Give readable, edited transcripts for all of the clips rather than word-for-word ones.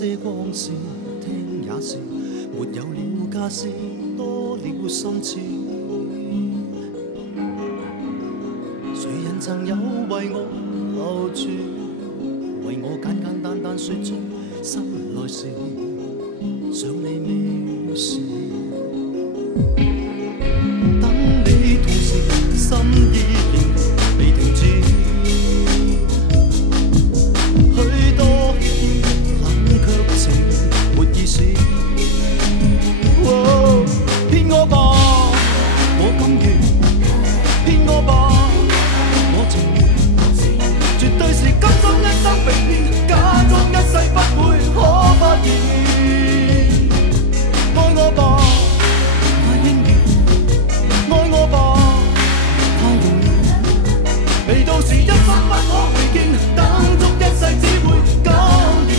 些光線，聽也是沒有了家私，多了心刺。誰人曾有為我留住，為我簡簡單單說出心內事，想你微笑。等你同時，心意仍未停止。許多冷卻情沒意思。騙我吧，我甘願；騙我吧，我情願。絕對是甘心一生被騙，假裝一世不會可發現。愛我吧，太輕易；愛我吧，太容易。未到時一生不可回見，等足一世只會甘願。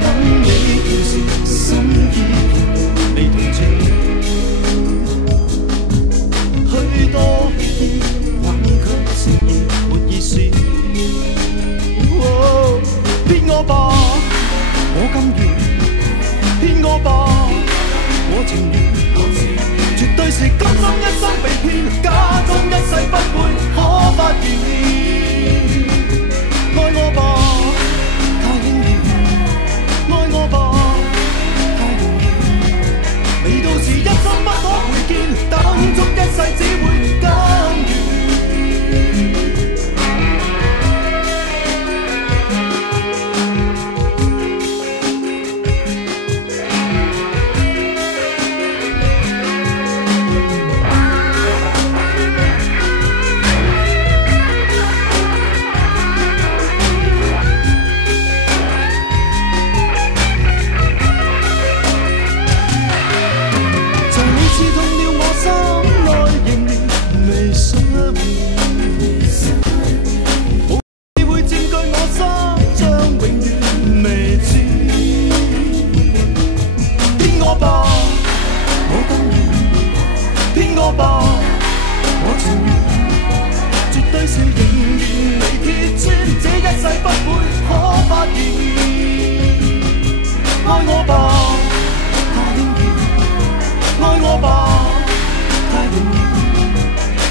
等你同時，心意未停止。許多冷卻情意沒意思。騙我吧，我甘願；騙我吧，我情願。絕對是甘心一生被騙，假裝一世不會可發現。愛我吧，太輕易；愛我吧，太容易。未到時一生不可回見，等足一世只會甘願。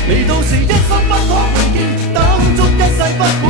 未到時一生不可回見，等足一世不會。